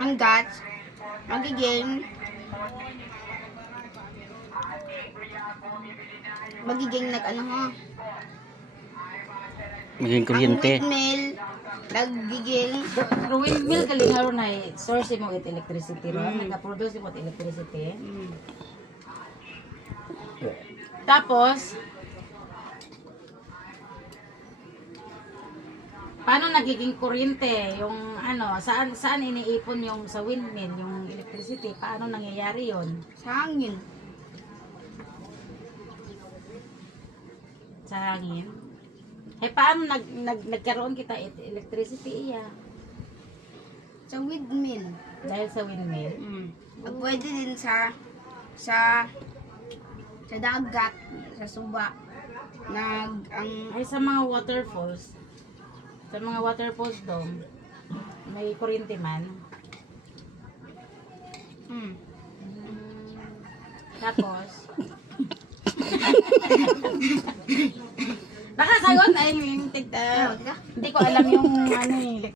hanggat magiging nag-ano ho, Maging ang kuryente. windmill, nagiging, Pero windmill galing haron na source mo it electricity ron, nagka-produce mo it electricity. Tapos paano nagiging kuryente yung ano, saan iniipon yung sa windmill yung electricity? Paano nangyayari yon? sa hangin. Sa hangin? Paano nagkaroon kita electricity iya? Sa windmill. Dahil sa windmill? Pwede din sa dagat, sa suba. Ay sa mga waterfalls. Sa mga waterfalls dong, may kuryente man. Tapos, baka sagot ay yung tigta. Hindi ko alam yung ano eh,